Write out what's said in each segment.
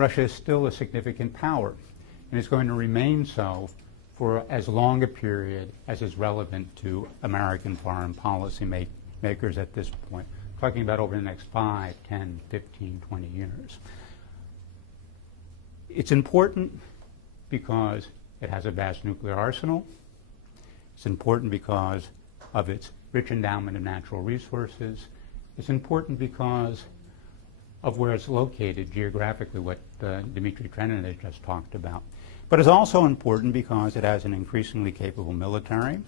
Russia is still a significant power, and it's going to remain so for as long a period as is relevant to American foreign policy makers at this point, talking about over the next 5, 10, 15, 20 years. It's important because it has a vast nuclear arsenal. It's important because of its rich endowment of natural resources. It's important because of where it's located geographically, what Dmitry Trenin has just talked about. But it's also important because it has an increasingly capable military,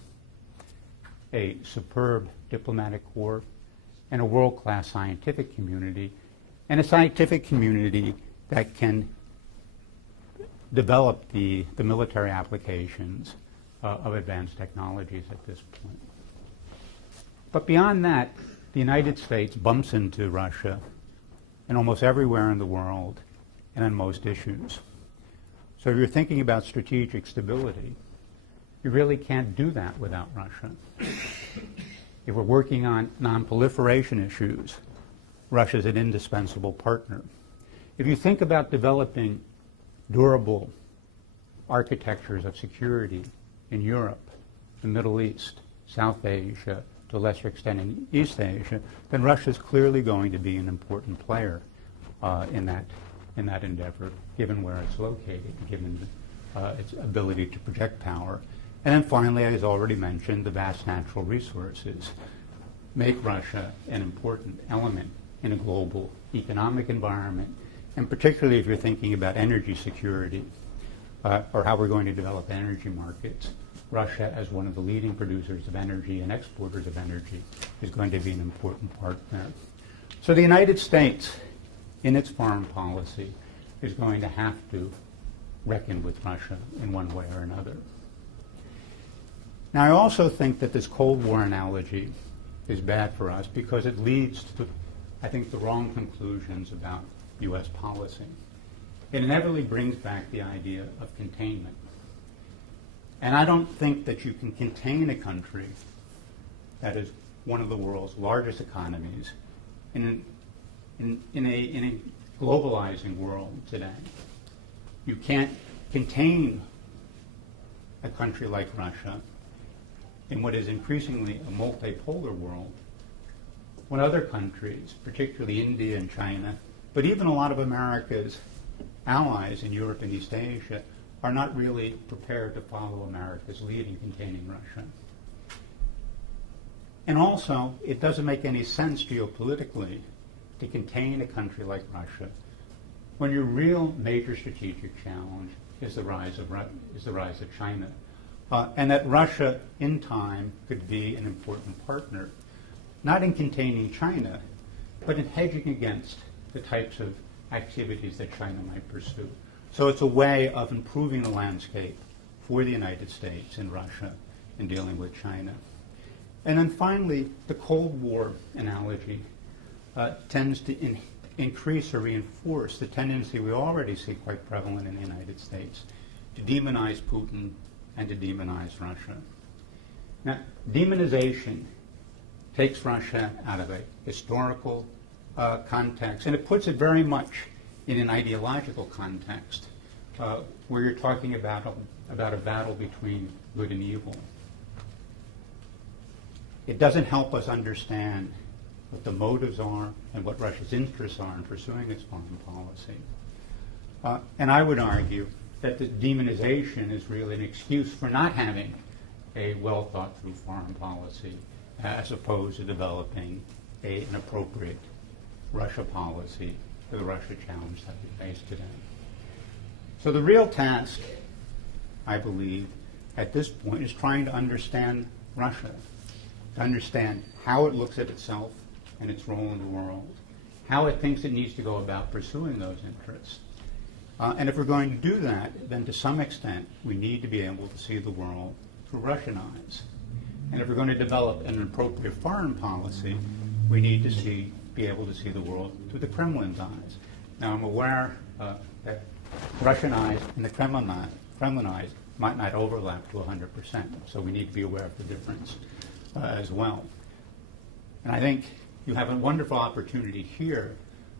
a superb diplomatic corps, and a world-class scientific community, and a scientific community that can develop the military applications of advanced technologies at this point. But beyond that, the United States bumps into Russia in almost everywhere in the world and on most issues. So if you're thinking about strategic stability, you really can't do that without Russia. If we're working on non-proliferation issues, Russia's an indispensable partner. If you think about developing durable architectures of security in Europe, the Middle East, South Asia, to a lesser extent in East Asia, then Russia's clearly going to be an important player in that endeavor, given where it's located, given its ability to project power. And then finally, as already mentioned, the vast natural resources make Russia an important element in a global economic environment, and particularly if you're thinking about energy security or how we're going to develop energy markets. Russia, as one of the leading producers of energy and exporters of energy, is going to be an important partner. So the United States, in its foreign policy, is going to have to reckon with Russia in one way or another. Now, I also think that this Cold War analogy is bad for us because it leads to, I think, the wrong conclusions about U.S. policy. It inevitably brings back the idea of containment. And I don't think that you can contain a country that is one of the world's largest economies in a globalizing world today. You can't contain a country like Russia in what is increasingly a multipolar world when other countries, particularly India and China, but even a lot of America's allies in Europe and East Asia, are not really prepared to follow America's lead in containing Russia. And also, it doesn't make any sense geopolitically to contain a country like Russia when your real major strategic challenge is the rise of China, and that Russia, in time, could be an important partner, not in containing China, but in hedging against the types of activities that China might pursue. So it's a way of improving the landscape for the United States and Russia in dealing with China. And then finally, the Cold War analogy tends to increase or reinforce the tendency we already see quite prevalent in the United States to demonize Putin and to demonize Russia. Now, demonization takes Russia out of a historical context, and it puts it very much in an ideological context, where you're talking about a battle between good and evil. It doesn't help us understand what the motives are and what Russia's interests are in pursuing its foreign policy. And I would argue that the demonization is really an excuse for not having a well-thought-through foreign policy, as opposed to developing an appropriate Russia policy for the Russia challenge that we face today. So the real task, I believe, at this point is trying to understand Russia, to understand how it looks at itself and its role in the world, how it thinks it needs to go about pursuing those interests. And if we're going to do that, then to some extent, we need to be able to see the world through Russian eyes. And if we're going to develop an appropriate foreign policy, we need to be able to see the world through the Kremlin's eyes. Now, I'm aware that Russian eyes and the Kremlin eyes might not overlap to 100%, so we need to be aware of the difference as well. And I think you have a wonderful opportunity here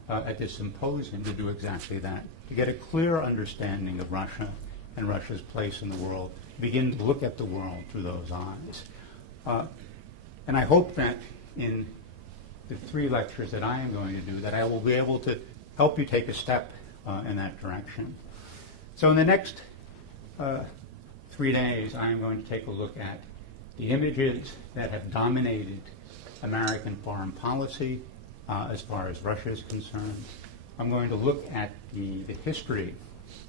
at this symposium to do exactly that. to get a clear understanding of Russia and Russia's place in the world, to begin to look at the world through those eyes. And I hope that in the 3 lectures that I am going to do, that I will be able to help you take a step in that direction. So in the next 3 days, I am going to take a look at the images that have dominated American foreign policy as far as Russia is concerned. I'm going to look at the history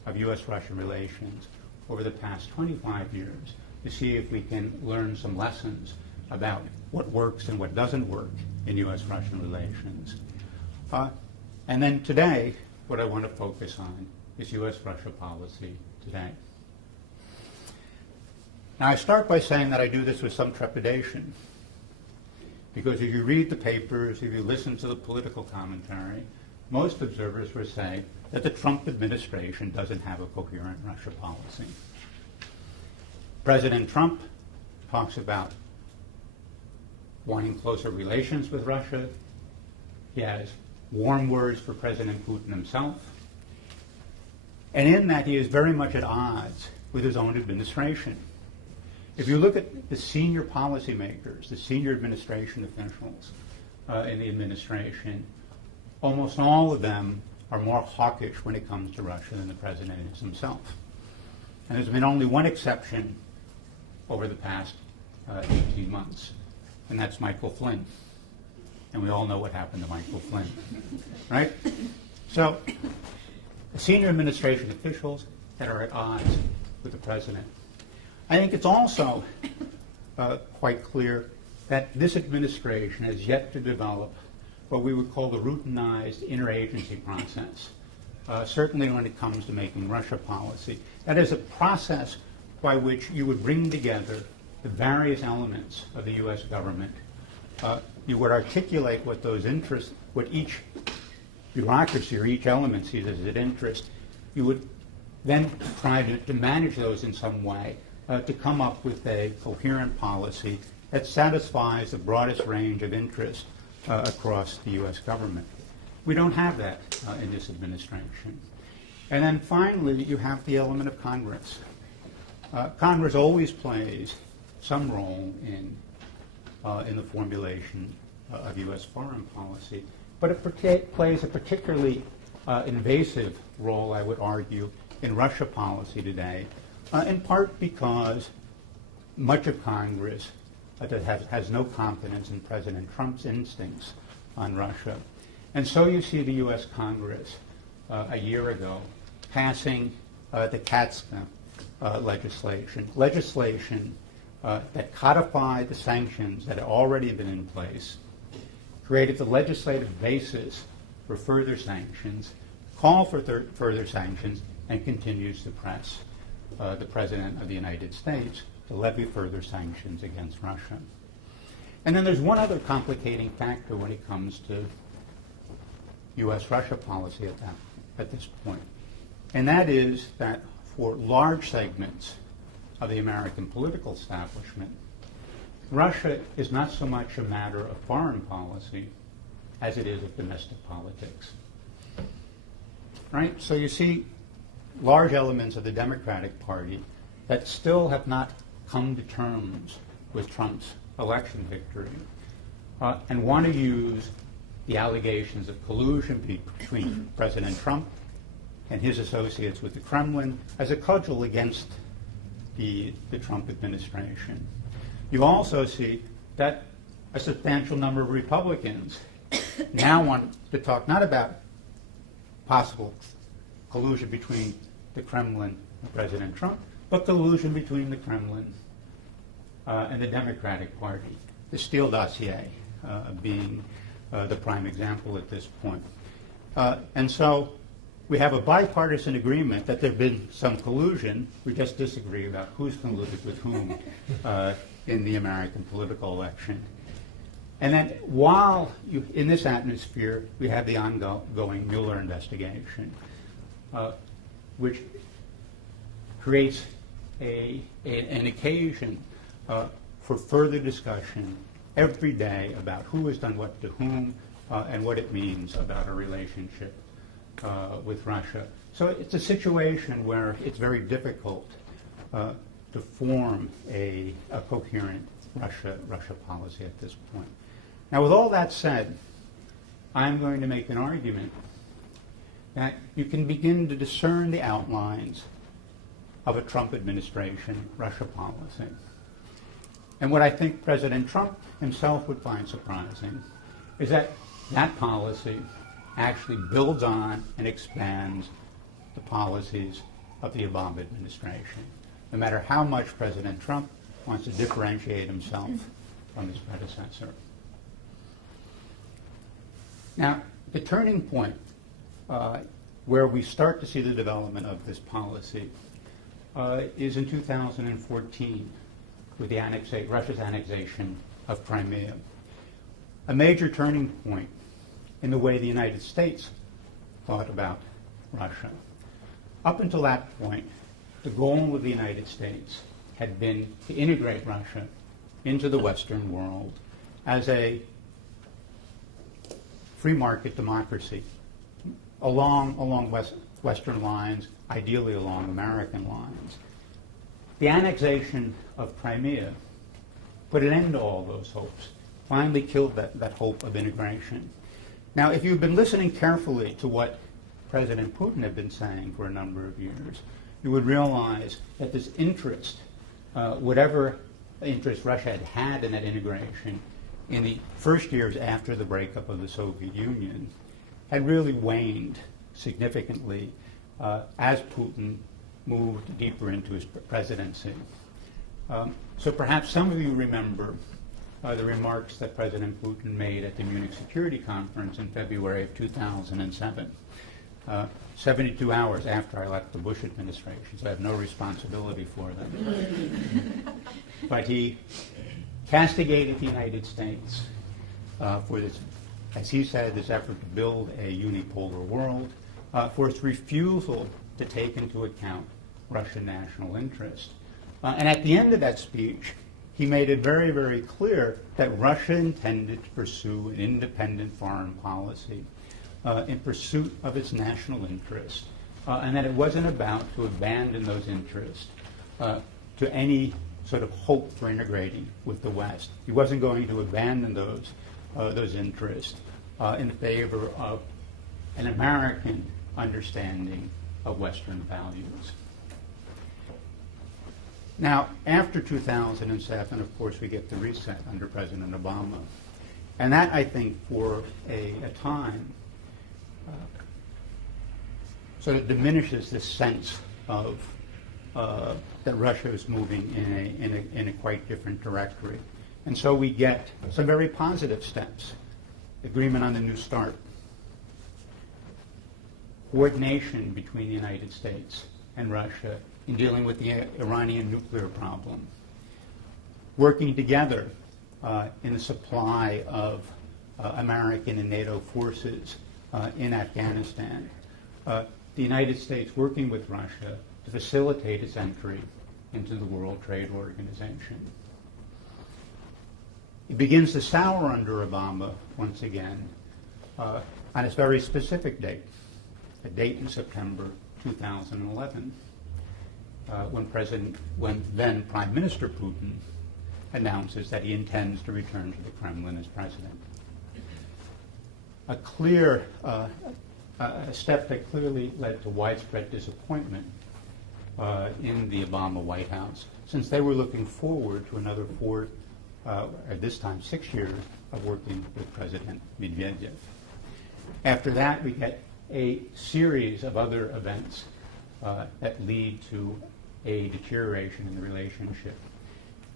of U.S.-Russian relations over the past 25 years to see if we can learn some lessons about what works and what doesn't work in U.S.-Russian relations. And then today, what I want to focus on is U.S.-Russia policy today. Now, I start by saying that I do this with some trepidation, because if you read the papers, if you listen to the political commentary, most observers will say that the Trump administration doesn't have a coherent Russia policy. President Trump talks about wanting closer relations with Russia. He has warm words for President Putin himself. And in that, he is very much at odds with his own administration. If you look at the senior policymakers, the senior administration officials in the administration, almost all of them are more hawkish when it comes to Russia than the president is himself. And there's been only one exception over the past 18 months, and that's Michael Flynn. And we all know what happened to Michael Flynn, right? So, the senior administration officials that are at odds with the president. I think it's also quite clear that this administration has yet to develop what we would call the routinized interagency process, certainly when it comes to making Russia policy. That is a process by which you would bring together the various elements of the U.S. government. You would articulate what those interests, what each bureaucracy or each element sees as an interest. You would then try to manage those in some way to come up with a coherent policy that satisfies the broadest range of interest across the U.S. government. We don't have that in this administration. And then finally, you have the element of Congress. Congress always plays some role in the formulation of U.S. foreign policy, but it plays a particularly invasive role, I would argue, in Russia policy today, in part because much of Congress has no confidence in President Trump's instincts on Russia. And so you see the U.S. Congress a year ago passing the CATSA legislation that codified the sanctions that had already been in place, created the legislative basis for further sanctions, called for further sanctions, and continues to press the President of the United States to levy further sanctions against Russia. And then there's one other complicating factor when it comes to U.S.-Russia policy at this point, and that is that for large segments of the American political establishment, Russia is not so much a matter of foreign policy as it is of domestic politics. Right? So you see large elements of the Democratic Party that still have not come to terms with Trump's election victory and want to use the allegations of collusion between President Trump and his associates with the Kremlin as a cudgel against the Trump administration. You also see that a substantial number of Republicans now want to talk not about possible collusion between the Kremlin and President Trump, but collusion between the Kremlin and the Democratic Party, the Steele dossier being the prime example at this point. And so we have a bipartisan agreement that there have been some collusion. We just disagree about who's colluded with whom in the American political election. And then while in this atmosphere, we have the ongoing Mueller investigation, which creates an occasion for further discussion every day about who has done what to whom and what it means about our relationship with Russia. So it's a situation where it's very difficult to form a coherent Russia policy at this point. Now, with all that said, I'm going to make an argument that you can begin to discern the outlines of a Trump administration Russia policy. And what I think President Trump himself would find surprising is that that policy actually builds on and expands the policies of the Obama administration, no matter how much President Trump wants to differentiate himself from his predecessor. Now, the turning point where we start to see the development of this policy is in 2014 with the Russia's annexation of Crimea. A major turning point in the way the United States thought about Russia. Up until that point, the goal of the United States had been to integrate Russia into the Western world as a free market democracy along Western lines, ideally along American lines. The annexation of Crimea put an end to all those hopes, finally killed that hope of integration. Now, if you've been listening carefully to what President Putin had been saying for a number of years, you would realize that this interest, whatever interest Russia had had in that integration in the first years after the breakup of the Soviet Union, had really waned significantly as Putin moved deeper into his presidency. So perhaps some of you remember the remarks that President Putin made at the Munich Security Conference in February of 2007, 72 hours after I left the Bush administration, so I have no responsibility for them. But he castigated the United States for this, as he said, this effort to build a unipolar world, for its refusal to take into account Russian national interest. And at the end of that speech, he made it very, very clear that Russia intended to pursue an independent foreign policy in pursuit of its national interest, and that it wasn't about to abandon those interests to any sort of hope for integrating with the West. He wasn't going to abandon those interests in favor of an American understanding of Western values. Now, after 2007, of course, we get the reset under President Obama. And that, I think, for a time, sort of diminishes this sense of that Russia is moving in a quite different directory. And so we get some very positive steps. Agreement on the New START. Coordination between the United States and Russia in dealing with the Iranian nuclear problem. Working together in the supply of American and NATO forces in Afghanistan. The United States working with Russia to facilitate its entry into the World Trade Organization. It begins to sour under Obama once again on its very specific date, a date in September 2011, when then Prime Minister Putin announces that he intends to return to the Kremlin as president. A clear step that clearly led to widespread disappointment in the Obama White House, since they were looking forward to another 4, at this time 6 years, of working with President Medvedev. After that, we get a series of other events that lead to a deterioration in the relationship.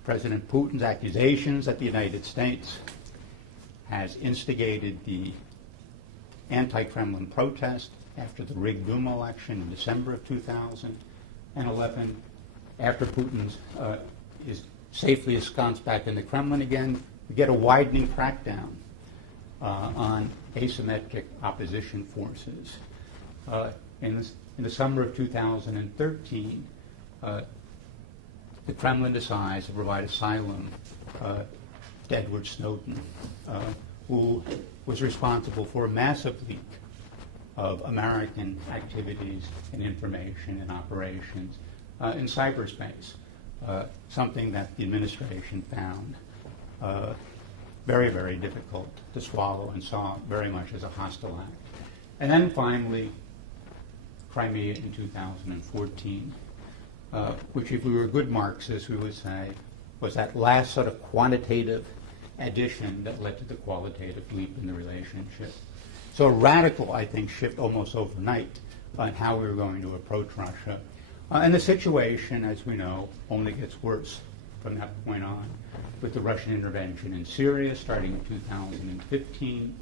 President Putin's accusations that the United States has instigated the anti-Kremlin protest after the rigged Duma election in December of 2011. After Putin is safely ensconced back in the Kremlin again, we get a widening crackdown on asymmetric opposition forces. In the summer of 2013, the Kremlin decides to provide asylum to Edward Snowden, who was responsible for a massive leak of American activities and information and operations in cyberspace, something that the administration found very, very difficult to swallow and saw very much as a hostile act. And then finally, Crimea in 2014, which if we were good Marxists, we would say was that last sort of quantitative addition that led to the qualitative leap in the relationship. So a radical, I think, shift almost overnight on how we were going to approach Russia. And the situation, as we know, only gets worse from that point on, with the Russian intervention in Syria starting in 2015,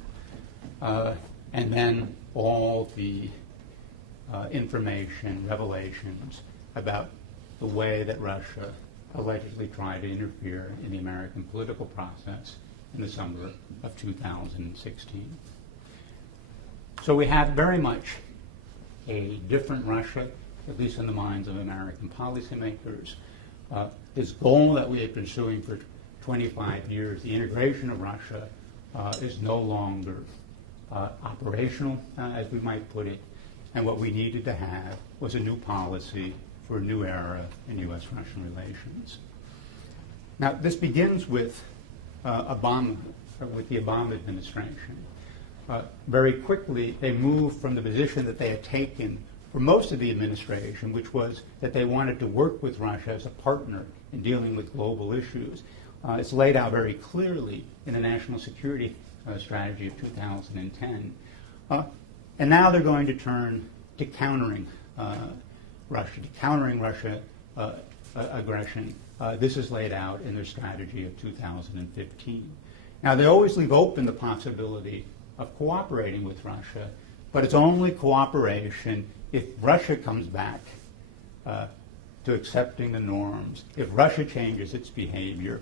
and then all the information, revelations about the way that Russia allegedly tried to interfere in the American political process in the summer of 2016. So we have very much a different Russia, at least in the minds of American policymakers. This goal that we have been pursuing for 25 years, the integration of Russia, is no longer operational, as we might put it, and what we needed to have was a new policy for a new era in U.S.-Russian relations. Now, this begins with Obama, with the Obama administration. Very quickly, they moved from the position that they had taken for most of the administration, which was that they wanted to work with Russia as a partner in dealing with global issues. It's laid out very clearly in the National Security Strategy of 2010. And now they're going to turn to countering Russia aggression. This is laid out in their strategy of 2015. Now, they always leave open the possibility of cooperating with Russia, but it's only cooperation if Russia comes back to accepting the norms, if Russia changes its behavior,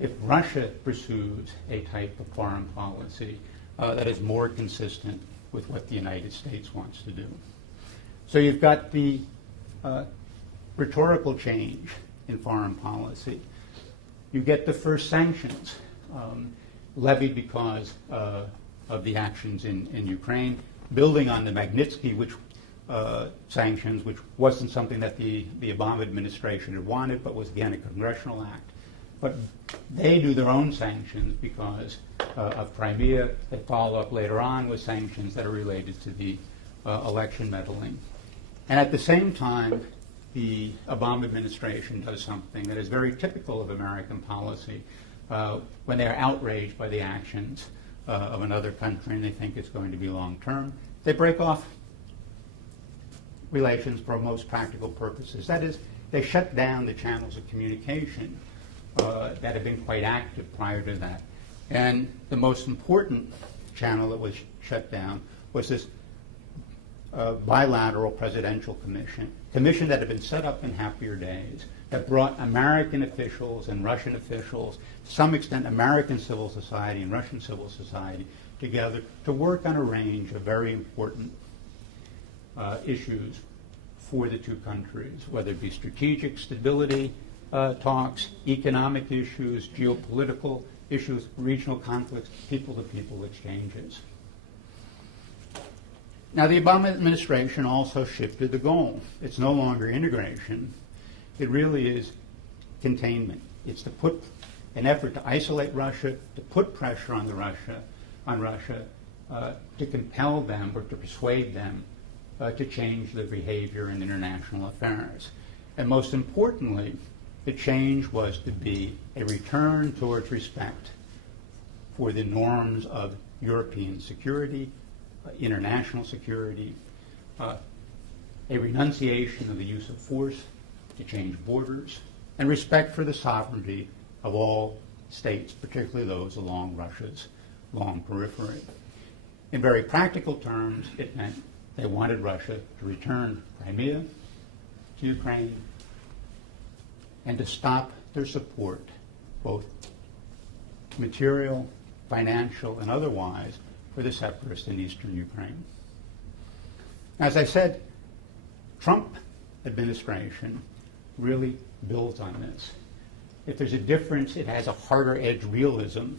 if Russia pursues a type of foreign policy that is more consistent with what the United States wants to do. So you've got the rhetorical change in foreign policy. You get the first sanctions levied because of the actions in Ukraine, building on the Magnitsky sanctions, which wasn't something that the Obama administration had wanted, but was again a congressional act. But they do their own sanctions because of Crimea. They follow up later on with sanctions that are related to the election meddling. And at the same time, the Obama administration does something that is very typical of American policy. When they are outraged by the actions of another country and they think it's going to be long-term, they break off relations for most practical purposes. That is, they shut down the channels of communication that had been quite active prior to that. And the most important channel that was shut down was this bilateral presidential commission that had been set up in happier days, that brought American officials and Russian officials, to some extent American civil society and Russian civil society, together to work on a range of very important issues for the two countries, whether it be strategic stability talks, economic issues, geopolitical issues, regional conflicts, people-to-people exchanges. Now, the Obama administration also shifted the goal. It's no longer integration. It really is containment. It's to put an effort to isolate Russia, to put pressure on Russia, to compel them or to persuade them to change their behavior in international affairs. And most importantly, the change was to be a return towards respect for the norms of European security, international security, a renunciation of the use of force to change borders, and respect for the sovereignty of all states, particularly those along Russia's long periphery. In very practical terms, it meant they wanted Russia to return Crimea to Ukraine and to stop their support, both material, financial, and otherwise, for the separatists in eastern Ukraine. As I said, Trump administration really builds on this. If there's a difference, it has a harder edge realism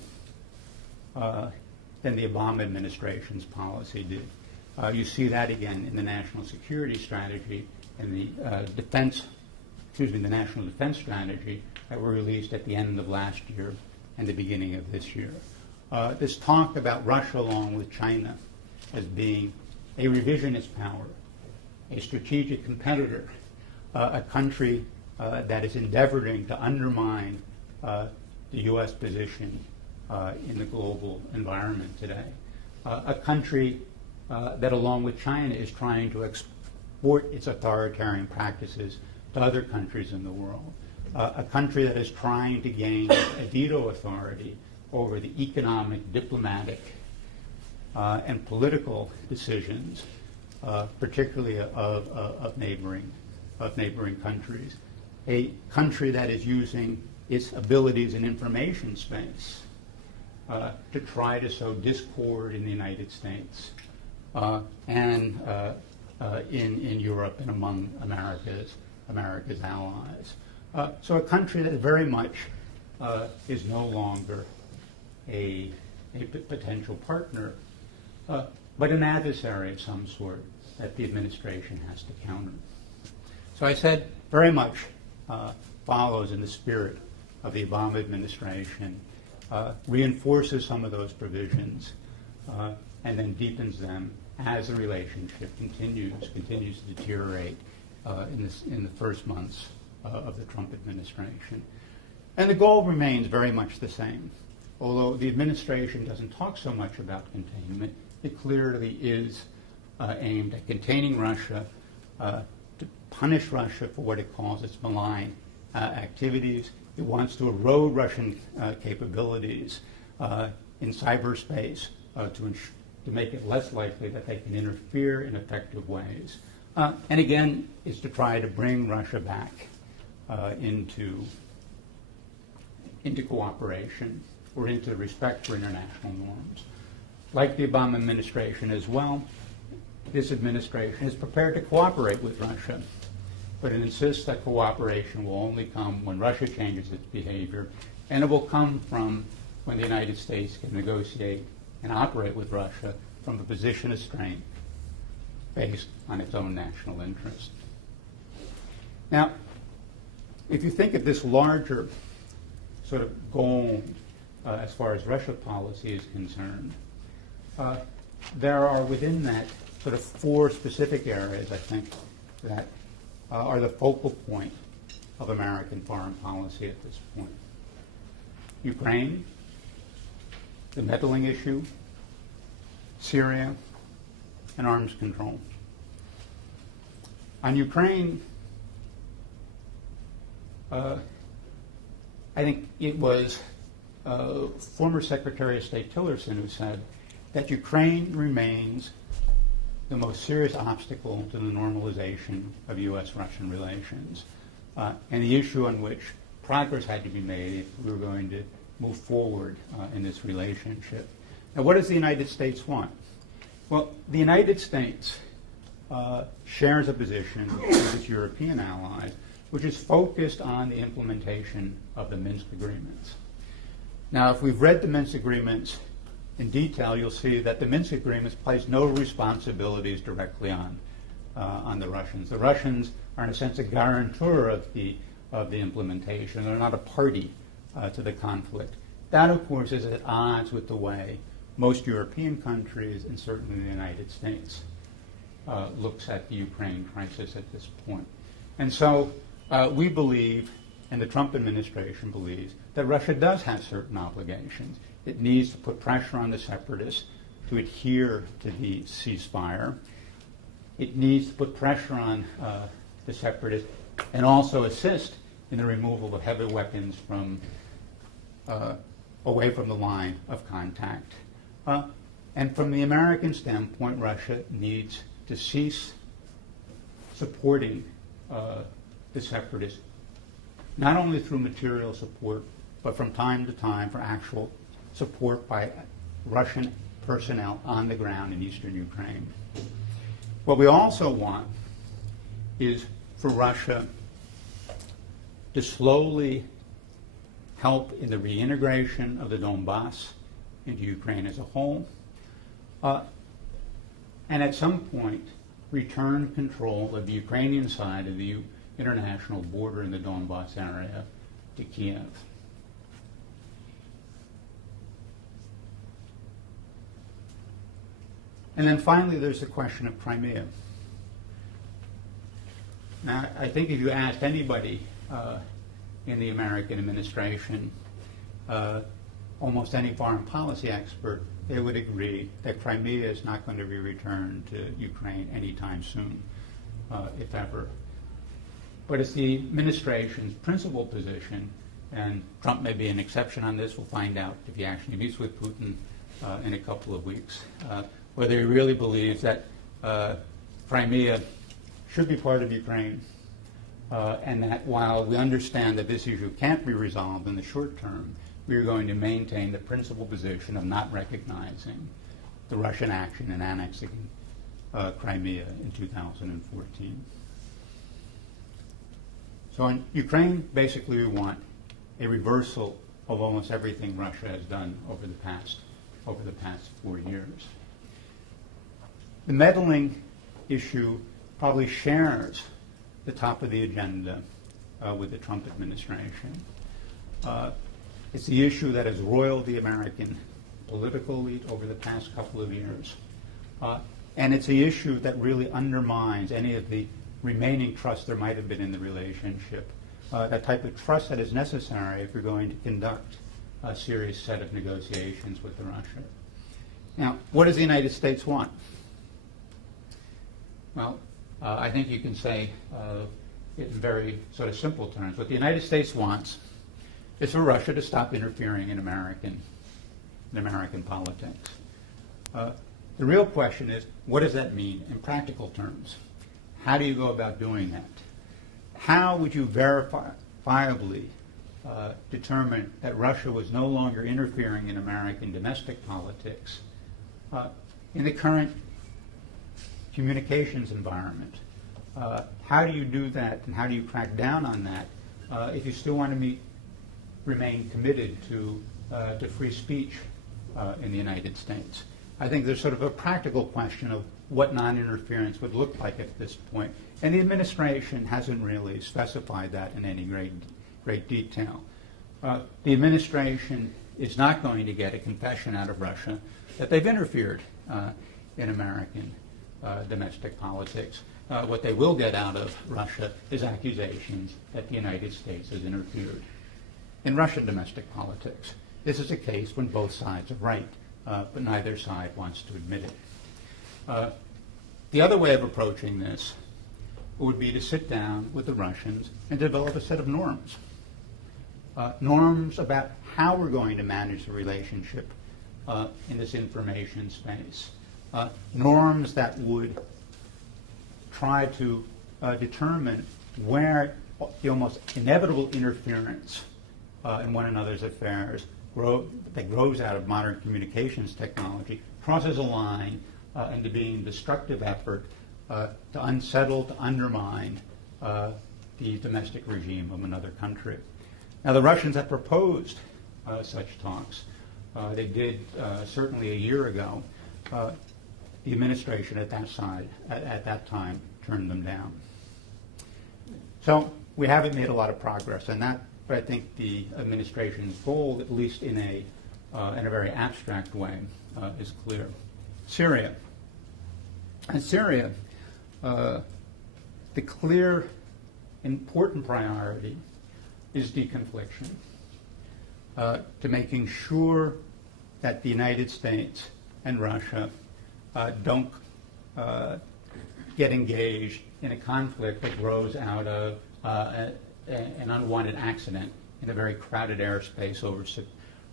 than the Obama administration's policy did. You see that again in the national security strategy and the national defense strategy that were released at the end of last year and the beginning of this year. This talk about Russia along with China as being a revisionist power, a strategic competitor, a country that is endeavoring to undermine the U.S. position in the global environment today, a country that along with China is trying to export its authoritarian practices to other countries in the world, a country that is trying to gain a veto authority over the economic, diplomatic, and political decisions, particularly of neighboring countries, a country that is using its abilities in information space to try to sow discord in the United States and in Europe and among America's allies. So a country that very much is no longer a potential partner, but an adversary of some sort that the administration has to counter. So I said very much follows in the spirit of the Obama administration, reinforces some of those provisions, and then deepens them as the relationship continues to deteriorate in the first months of the Trump administration. And the goal remains very much the same. Although the administration doesn't talk so much about containment, it clearly is aimed at containing Russia, to punish Russia for what it calls its malign activities. It wants to erode Russian capabilities in cyberspace to make it less likely that they can interfere in effective ways. And again, is to try to bring Russia back into cooperation or into respect for international norms. Like the Obama administration as well, this administration is prepared to cooperate with Russia, but it insists that cooperation will only come when Russia changes its behavior, and it will come from when the United States can negotiate and operate with Russia from a position of strength based on its own national interest. Now, if you think of this larger sort of goal as far as Russia policy is concerned, there are within that sort of four specific areas, I think, that are the focal point of American foreign policy at this point. Ukraine, the meddling issue, Syria, and arms control. On Ukraine, I think it was former Secretary of State Tillerson who said that Ukraine remains the most serious obstacle to the normalization of U.S.-Russian relations, and the issue on which progress had to be made if we were going to move forward in this relationship. Now, what does the United States want? Well, the United States shares a position with its European allies, which is focused on the implementation of the Minsk agreements. Now, if we've read the Minsk agreements in detail, you'll see that the Minsk agreements place no responsibilities directly on the Russians. The Russians are, in a sense, a guarantor of the implementation. They're not a party to the conflict. That, of course, is at odds with the way most European countries, and certainly the United States, looks at the Ukraine crisis at this point. And so we believe, and the Trump administration believes, that Russia does have certain obligations. It needs to put pressure on the separatists to adhere to the ceasefire. It needs to put pressure on the separatists and also assist in the removal of heavy weapons from away from the line of contact. And from the American standpoint, Russia needs to cease supporting the separatists, not only through material support, but from time to time for actual support by Russian personnel on the ground in eastern Ukraine. What we also want is for Russia to slowly help in the reintegration of the Donbass into Ukraine as a whole, and at some point return control of the Ukrainian side of the international border in the Donbass area to Kiev. And then finally, there's the question of Crimea. Now, I think if you asked anybody in the American administration, almost any foreign policy expert, they would agree that Crimea is not going to be returned to Ukraine anytime soon, if ever. But it's the administration's principal position, and Trump may be an exception on this. We'll find out if he actually meets with Putin in a couple of weeks, whether he really believes that Crimea should be part of Ukraine, and that while we understand that this issue can't be resolved in the short term, we are going to maintain the principal position of not recognizing the Russian action in annexing Crimea in 2014. So in Ukraine, basically we want a reversal of almost everything Russia has done over the past 4 years. The meddling issue probably shares the top of the agenda with the Trump administration. It's the issue that has roiled the American political elite over the past couple of years. And it's the issue that really undermines any of the remaining trust there might have been in the relationship, that type of trust that is necessary if you're going to conduct a serious set of negotiations with Russia. Now, what does the United States want? Well, I think you can say it in very sort of simple terms. What the United States wants is for Russia to stop interfering in American politics. The real question is, what does that mean in practical terms? How do you go about doing that? How would you verifiably determine that Russia was no longer interfering in American domestic politics in the current communications environment? How do you do that, and how do you crack down on that if you still want to remain committed to free speech in the United States? I think there's sort of a practical question of what non-interference would look like at this point, and the administration hasn't really specified that in any great detail. The administration is not going to get a confession out of Russia that they've interfered in American domestic politics. What they will get out of Russia is accusations that the United States has interfered in Russian domestic politics. This is a case when both sides are right, but neither side wants to admit it. The other way of approaching this would be to sit down with the Russians and develop a set of norms. Norms about how we're going to manage the relationship in this information space. Norms that would try to determine where the almost inevitable interference in one another's affairs that grows out of modern communications technology crosses a line into being destructive effort to unsettle, to undermine the domestic regime of another country. Now, the Russians have proposed such talks. They did certainly a year ago. The administration at that time turned them down. So we haven't made a lot of progress on that, but I think the administration's goal, at least in a very abstract way, is clear. Syria. And Syria, the clear, important priority is deconfliction, to making sure that the United States and Russia don't get engaged in a conflict that grows out of an unwanted accident in a very crowded airspace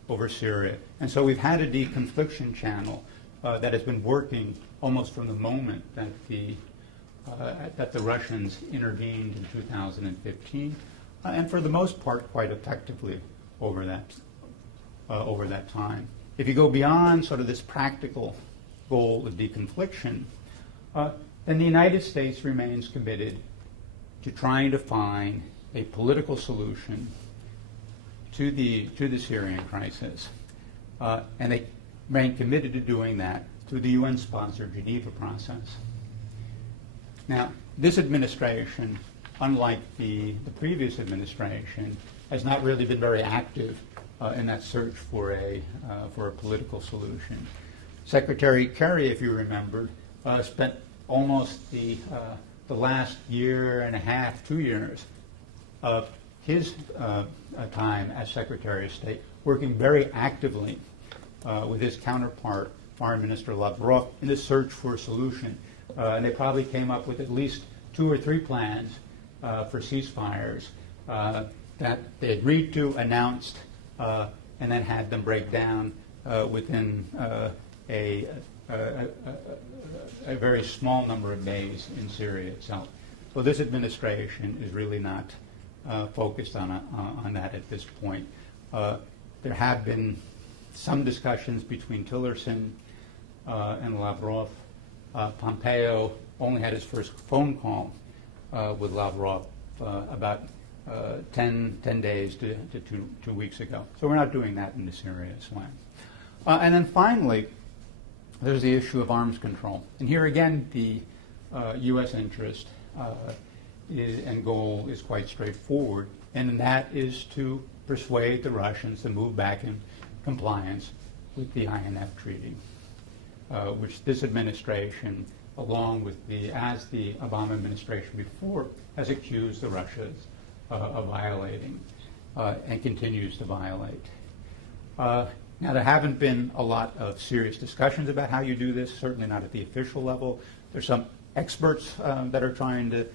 over Syria. And so we've had a deconfliction channel that has been working almost from the moment that the Russians intervened in 2015, and for the most part quite effectively over that time. If you go beyond sort of this practical goal of deconfliction, then the United States remains committed to trying to find a political solution to the Syrian crisis, and they remain committed to doing that through the UN-sponsored Geneva process. Now, this administration, unlike the previous administration, has not really been very active in that search for a political solution. Secretary Kerry, if you remember, spent almost the last year and a half, 2 years of his time as Secretary of State working very actively with his counterpart, Foreign Minister Lavrov, in the search for a solution. And they probably came up with at least 2 or 3 plans for ceasefires that they agreed to, announced, and then had them break down within a very small number of days in Syria itself. So this administration is really not focused on that at this point. There have been some discussions between Tillerson and Lavrov. Pompeo only had his first phone call with Lavrov about 10 days to 2 weeks ago. So we're not doing that in a serious way. And then finally, there's the issue of arms control. And here again, the U.S. interest and goal is quite straightforward, and that is to persuade the Russians to move back in compliance with the INF Treaty, which this administration, along with the Obama administration before, has accused the Russians of violating and continues to violate. Now, there haven't been a lot of serious discussions about how you do this, certainly not at the official level. There's some experts that are trying to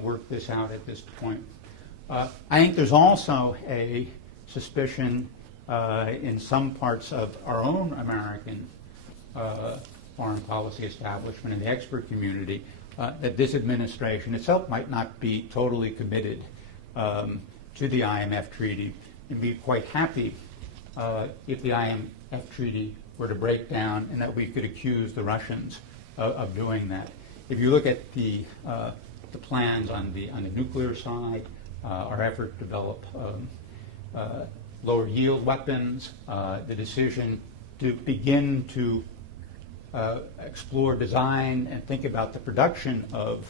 work this out at this point. I think there's also a suspicion in some parts of our own American foreign policy establishment and the expert community that this administration itself might not be totally committed to the IMF treaty and be quite happy if the IMF treaty were to break down and that we could accuse the Russians of doing that. If you look at the plans on the nuclear side, our effort to develop lower yield weapons, the decision to begin to explore, design, and think about the production of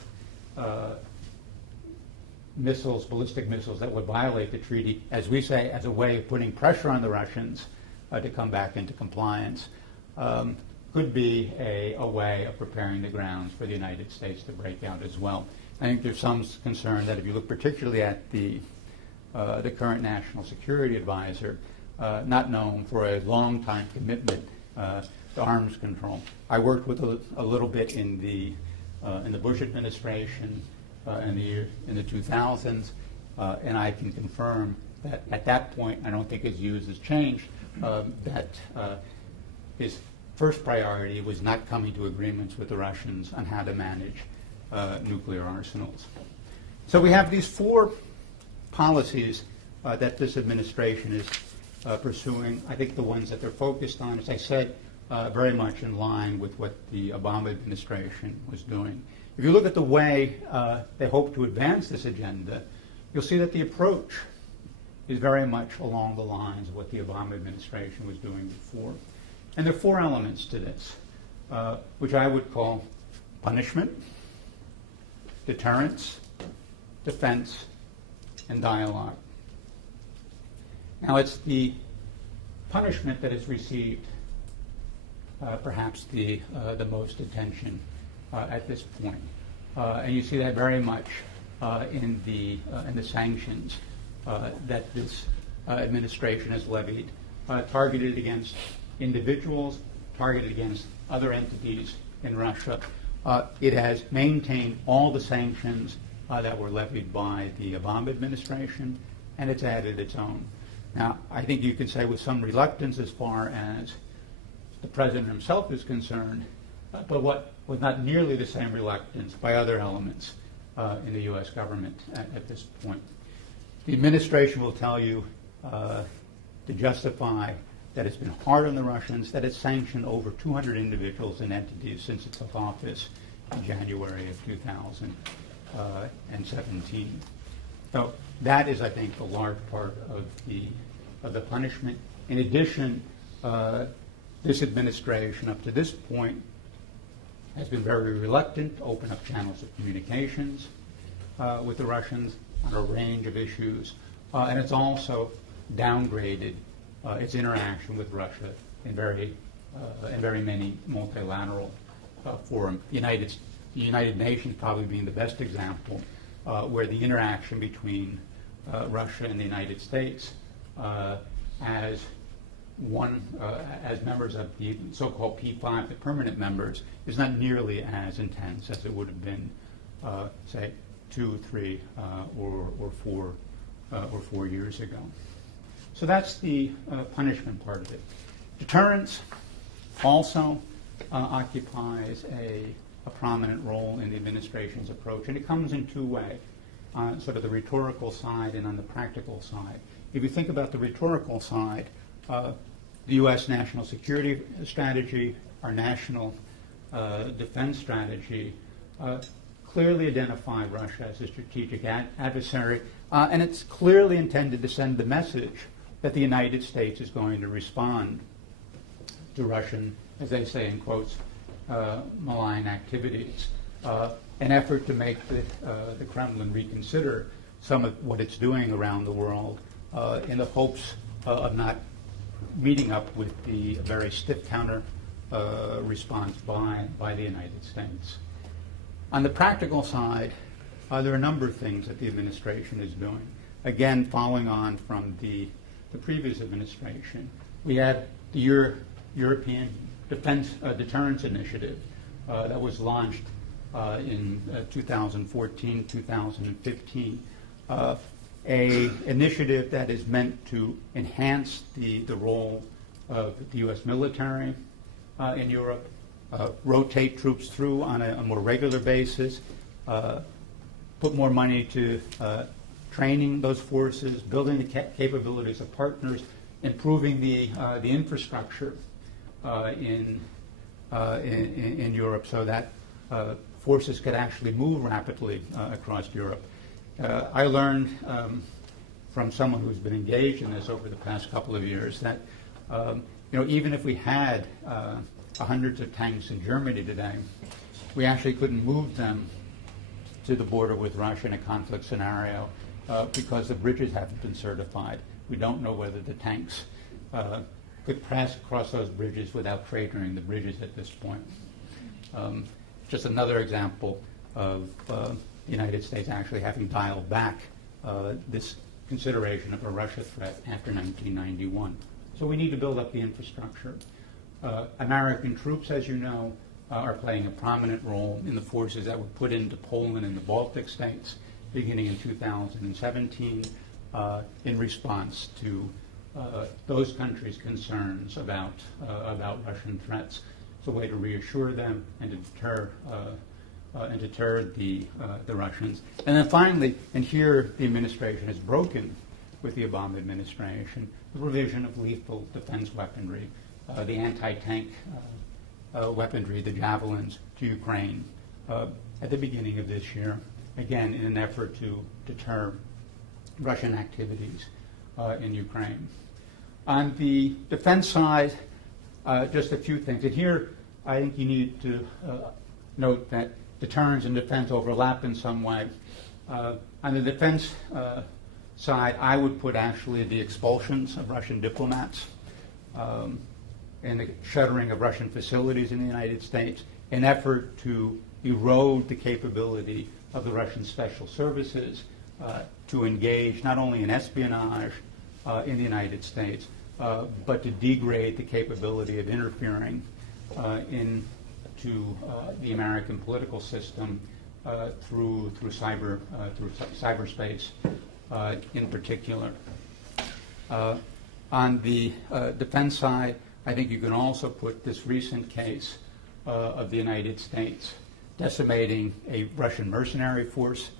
missiles, ballistic missiles that would violate the treaty, as we say, as a way of putting pressure on the Russians to come back into compliance, could be a way of preparing the grounds for the United States to break out as well. I think there's some concern that if you look particularly at the current National Security Advisor, not known for a long-time commitment to arms control. I worked with a little bit in the Bush administration in the 2000s, and I can confirm that at that point, I don't think his views has changed, that his first priority was not coming to agreements with the Russians on how to manage nuclear arsenals. So we have these 4 policies that this administration is pursuing. I think the ones that they're focused on, as I said, very much in line with what the Obama administration was doing. If you look at the way they hope to advance this agenda, you'll see that the approach is very much along the lines of what the Obama administration was doing before. And there are 4 elements to this, which I would call punishment, deterrence, defense, and dialogue. Now, it's the punishment that has received perhaps the most attention at this point, and you see that very much in the sanctions that this administration has levied, targeted against individuals, targeted against other entities in Russia. It has maintained all the sanctions that were levied by the Obama administration, and it's added its own. Now, I think you can say with some reluctance as far as the president himself is concerned, but what with not nearly the same reluctance by other elements in the U.S. government at this point. The administration will tell you to justify that it's been hard on the Russians, that it's sanctioned over 200 individuals and entities since it took office in January of 2017. So that is, I think, a large part of the punishment. In addition, the this administration, up to this point, has been very reluctant to open up channels of communications with the Russians on a range of issues, and it's also downgraded its interaction with Russia in very many multilateral forums. The United Nations probably being the best example, where the interaction between Russia and the United States as members of the so-called P5, the permanent members, is not nearly as intense as it would have been, say, 2, 3, or 4 years ago. So that's the punishment part of it. Deterrence also occupies a prominent role in the administration's approach, and it comes in two ways, sort of the rhetorical side and on the practical side. If you think about the rhetorical side, the U.S. national security strategy, our national defense strategy, clearly identify Russia as a strategic adversary, and it's clearly intended to send the message that the United States is going to respond to Russian, as they say in quotes, malign activities, an effort to make the Kremlin reconsider some of what it's doing around the world in the hopes of not meeting up with the very stiff counter response by the United States. On the practical side, there are a number of things that the administration is doing. Again, following on from the previous administration, we had the European Deterrence Initiative that was launched in 2014, 2015, a initiative that is meant to enhance the role of the U.S. military in Europe, rotate troops through on a more regular basis, put more money to training those forces, building the capabilities of partners, improving the infrastructure in Europe so that forces could actually move rapidly across Europe. I learned from someone who's been engaged in this over the past couple of years that even if we had hundreds of tanks in Germany today, we actually couldn't move them to the border with Russia in a conflict scenario because the bridges haven't been certified. We don't know whether the tanks could pass across those bridges without cratering the bridges at this point. Just another example of the United States actually having dialed back this consideration of a Russia threat after 1991. So we need to build up the infrastructure. American troops, as you know, are playing a prominent role in the forces that were put into Poland and the Baltic states beginning in 2017 in response to those countries' concerns about Russian threats. It's a way to reassure them and to deter the Russians. And then finally, and here the administration has broken with the Obama administration, the provision of lethal defense weaponry, the anti-tank weaponry, the javelins, to Ukraine at the beginning of this year, again in an effort to deter Russian activities in Ukraine. On the defense side, just a few things. And here I think you need to note that deterrence and defense overlap in some way. On the defense side, I would put actually the expulsions of Russian diplomats and the shuttering of Russian facilities in the United States, an effort to erode the capability of the Russian special services to engage not only in espionage in the United States, but to degrade the capability of interfering into the American political system through cyberspace in particular. On the defense side, I think you can also put this recent case of the United States decimating a Russian mercenary force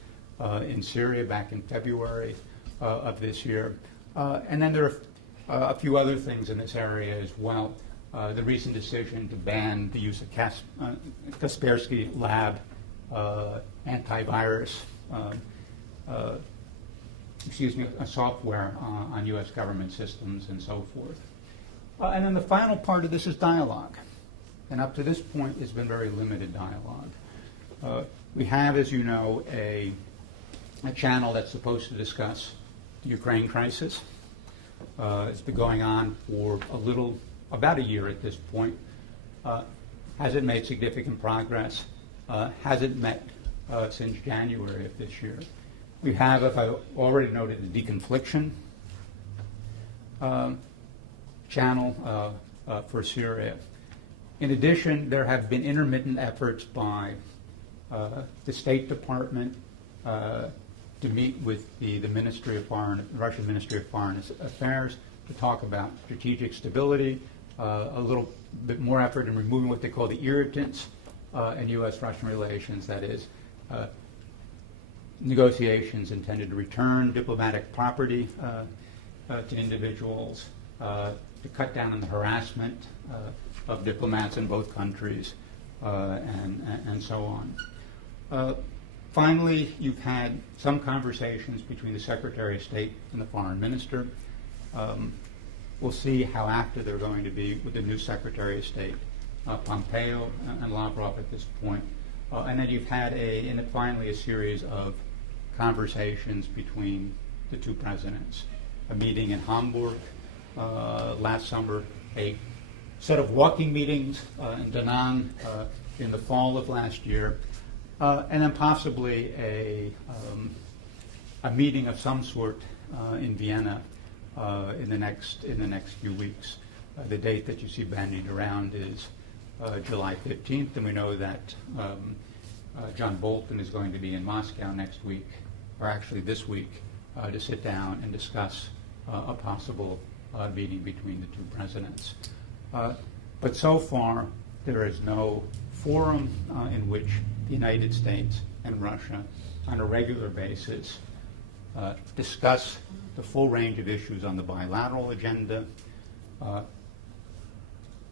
in Syria back in February of this year. And then there are a few other things in this area as well. The recent decision to ban the use of Kaspersky Lab antivirus software on U.S. government systems and so forth. And then the final part of this is dialogue. And up to this point, it's been very limited dialogue. We have, as you know, a channel that's supposed to discuss the Ukraine crisis. It's been going on for about a year at this point. Hasn't made significant progress. Hasn't met since January of this year. We have, as I already noted, the deconfliction channel for Syria. In addition, there have been intermittent efforts by the State Department to meet with the Russian Ministry of Foreign Affairs to talk about strategic stability, a little bit more effort in removing what they call the irritants in U.S.-Russian relations, that is, negotiations intended to return diplomatic property to individuals, to cut down on the harassment of diplomats in both countries, and so on. Finally, you've had some conversations between the Secretary of State and the Foreign Minister. We'll see how active they're going to be with the new Secretary of State, Pompeo and Lavrov at this point. And then you've had finally a series of conversations between the two presidents. A meeting in Hamburg last summer, a set of walking meetings in Da Nang in the fall of last year, and then possibly a meeting of some sort in Vienna in the next few weeks. The date that you see bandied around is July 15th, and we know that John Bolton is going to be in Moscow next week, or actually this week, to sit down and discuss a possible meeting between the two presidents. But so far, there is no forum in which the United States and Russia, on a regular basis, discuss the full range of issues on the bilateral agenda,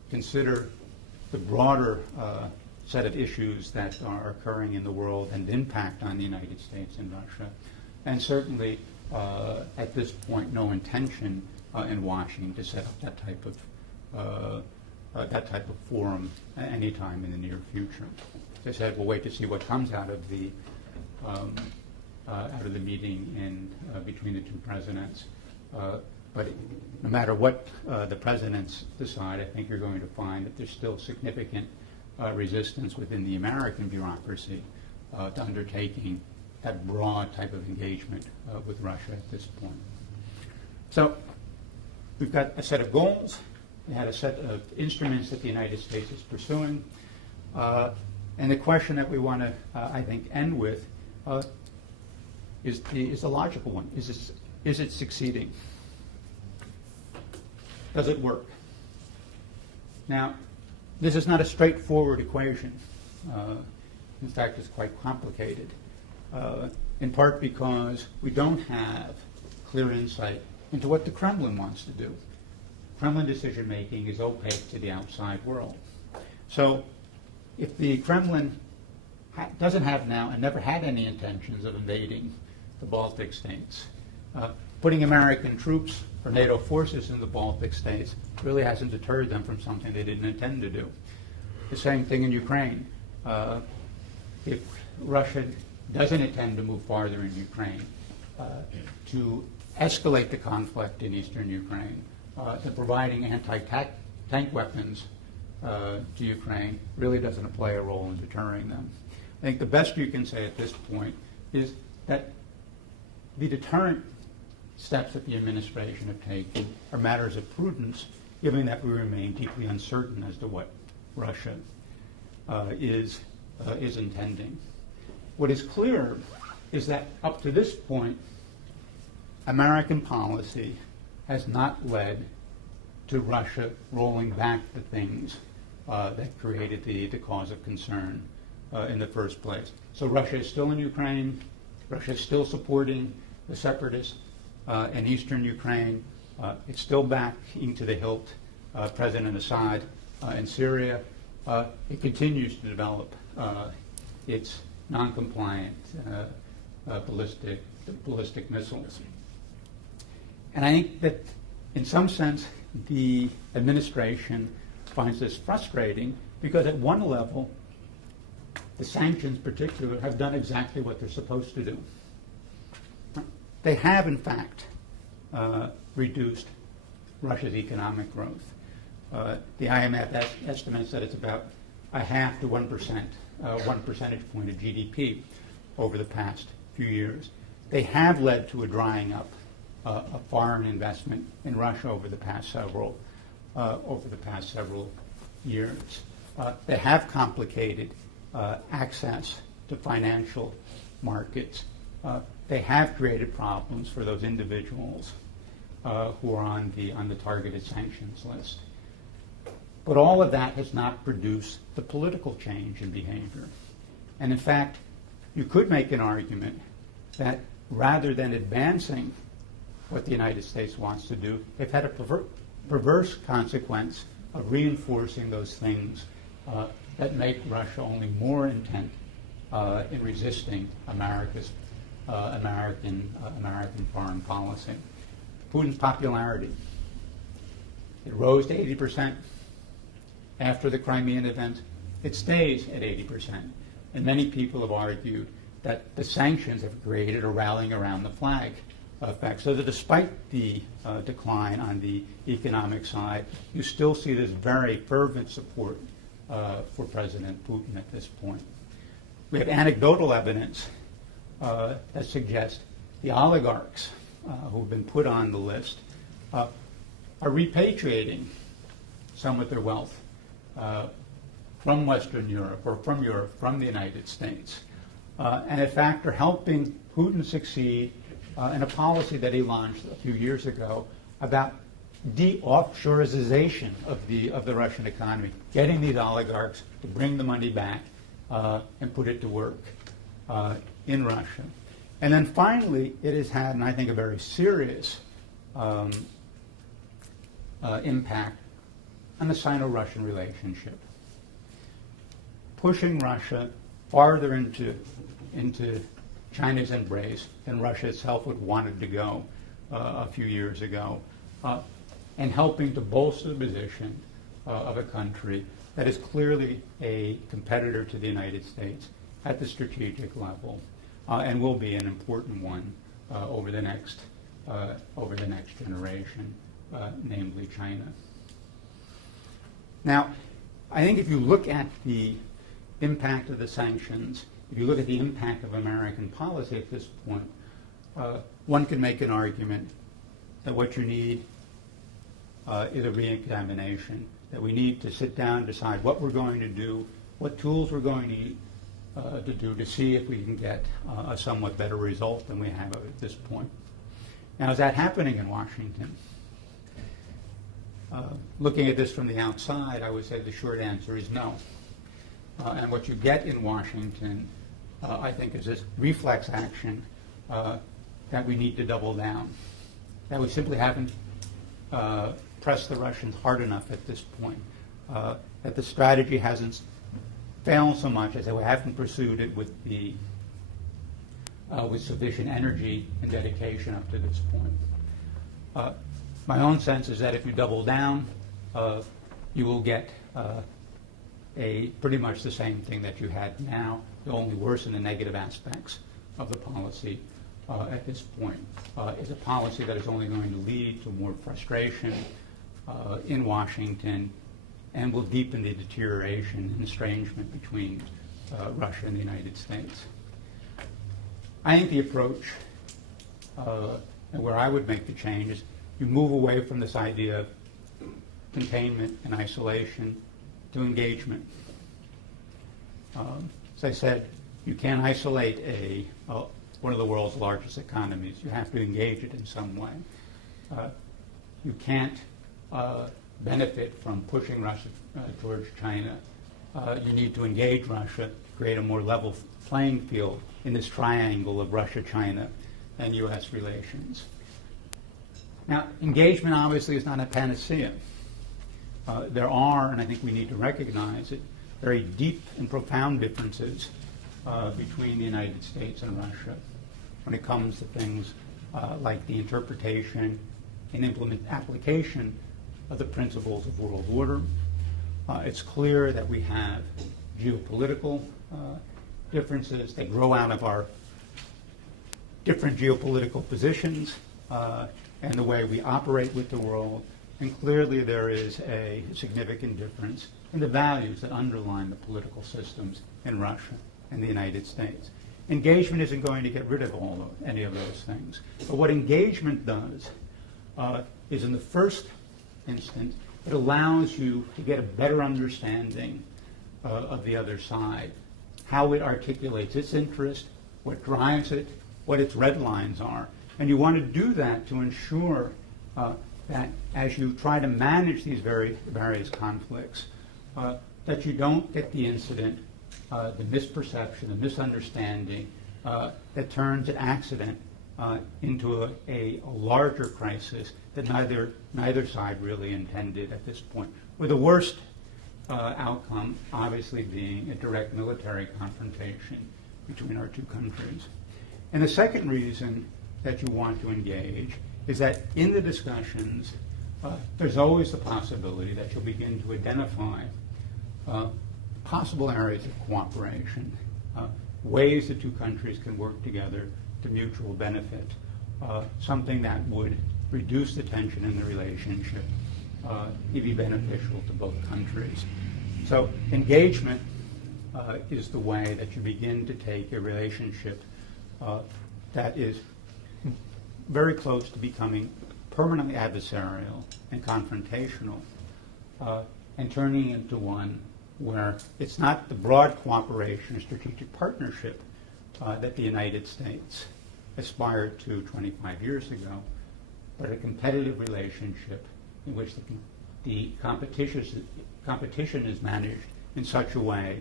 consider the broader set of issues that are occurring in the world and impact on the United States and Russia, and certainly at this point no intention in Washington to set up that type of forum anytime in the near future. As I said, we'll wait to see what comes out of the meeting between the two presidents. But no matter what the presidents decide, I think you're going to find that there's still significant resistance within the American bureaucracy to undertaking that broad type of engagement with Russia at this point. So we've got a set of goals. We had a set of instruments that the United States is pursuing. And the question that we want to, I think, end with is the logical one. Is it succeeding? Does it work? Now, this is not a straightforward equation. In fact, it's quite complicated, in part because we don't have clear insight into what the Kremlin wants to do. Kremlin decision-making is opaque to the outside world. So if the Kremlin doesn't have now and never had any intentions of invading the Baltic states, putting American troops or NATO forces in the Baltic states really hasn't deterred them from something they didn't intend to do. The same thing in Ukraine. If Russia doesn't intend to move farther in Ukraine, to escalate the conflict in eastern Ukraine, to providing anti-tank weapons to Ukraine really doesn't play a role in deterring them. I think the best you can say at this point is that the deterrent steps that the administration have taken are matters of prudence, given that we remain deeply uncertain as to what Russia is intending. What is clear is that up to this point, American policy has not led to Russia rolling back the things that created the cause of concern in the first place. So Russia is still in Ukraine. Russia is still supporting the separatists in eastern Ukraine. It's still backing to the hilt President Assad in Syria. It continues to develop its non-compliant ballistic missiles. And I think that in some sense, the administration finds this frustrating because at one level, the sanctions in particular have done exactly what they're supposed to do. They have, in fact, reduced Russia's economic growth. The IMF estimates that it's about 0.5 to 1%, 1 percentage point of GDP over the past few years. They have led to a drying up of foreign investment in Russia over the past several years. They have complicated access to financial markets. They have created problems for those individuals who are on the targeted sanctions list. But all of that has not produced the political change in behavior. And in fact, you could make an argument that rather than advancing what the United States wants to do, they've had a perverse consequence of reinforcing those things that make Russia only more intent in resisting American foreign policy. Putin's popularity, it rose to 80% after the Crimean event. It stays at 80%. And many people have argued that the sanctions have created a rallying around the flag effect. So that despite the decline on the economic side, you still see this very fervent support for President Putin at this point. We have anecdotal evidence that suggests the oligarchs who have been put on the list are repatriating some of their wealth from Western Europe or from Europe, from the United States, and in fact are helping Putin succeed in a policy that he launched a few years ago about de-offshorization of the Russian economy, getting these oligarchs to bring the money back and put it to work in Russia. And then finally, it has had, and I think, a very serious impact on the Sino-Russian relationship, pushing Russia farther into China's embrace than Russia itself would wanted to go a few years ago, and helping to bolster the position of a country that is clearly a competitor to the United States at the strategic level, and will be an important one over the next generation, namely China. Now, I think if you look at the impact of the sanctions, if you look at the impact of American policy at this point, one can make an argument that what you need is a re-examination, that we need to sit down and decide what we're going to do, what tools we're going to do to see if we can get a somewhat better result than we have at this point. Now, is that happening in Washington? Looking at this from the outside, I would say the short answer is no. And what you get in Washington, I think, is this reflex action that we need to double down. That we simply haven't pressed the Russians hard enough at this point. That the strategy hasn't failed so much as that we haven't pursued it with sufficient energy and dedication up to this point. My own sense is that if you double down, you will get pretty much the same thing that you had now. You'll only worsen the negative aspects of the policy at this point. It's a policy that is only going to lead to more frustration in Washington and will deepen the deterioration and estrangement between Russia and the United States. I think the approach and where I would make the change is you move away from this idea of containment and isolation to engagement. As I said, you can't isolate one of the world's largest economies. You have to engage it in some way. You can't benefit from pushing Russia towards China. You need to engage Russia, create a more level playing field in this triangle of Russia, China, and U.S. relations. Now, engagement obviously is not a panacea. There are, and I think we need to recognize it, very deep and profound differences between the United States and Russia when it comes to things like the interpretation and application of the principles of world order. It's clear that we have geopolitical differences. They grow out of our different geopolitical positions and the way we operate with the world. And clearly there is a significant difference in the values that underline the political systems in Russia and the United States. Engagement isn't going to get rid of any of those things. But what engagement does is, in the first instance, it allows you to get a better understanding of the other side, how it articulates its interest, what drives it, what its red lines are. And you want to do that to ensure that as you try to manage these various conflicts, that you don't get the incident, the misperception, the misunderstanding that turns an accident into a larger crisis that neither side really intended at this point. With the worst outcome obviously being a direct military confrontation between our two countries. And the second reason that you want to engage is that in the discussions, there's always the possibility that you'll begin to identify possible areas of cooperation, ways the two countries can work together to mutual benefit, something that would reduce the tension in the relationship, be beneficial to both countries. So engagement is the way that you begin to take a relationship that is very close to becoming permanently adversarial and confrontational, and turning into one where it's not the broad cooperation and strategic partnership that the United States aspired to 25 years ago, but a competitive relationship in which the competition is managed in such a way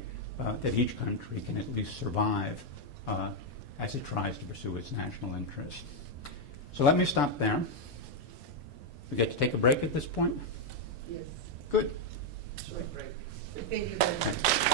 that each country can at least survive as it tries to pursue its national interests. So let me stop there. We get to take a break at this point? Yes. Good. Short break. Thank you very much.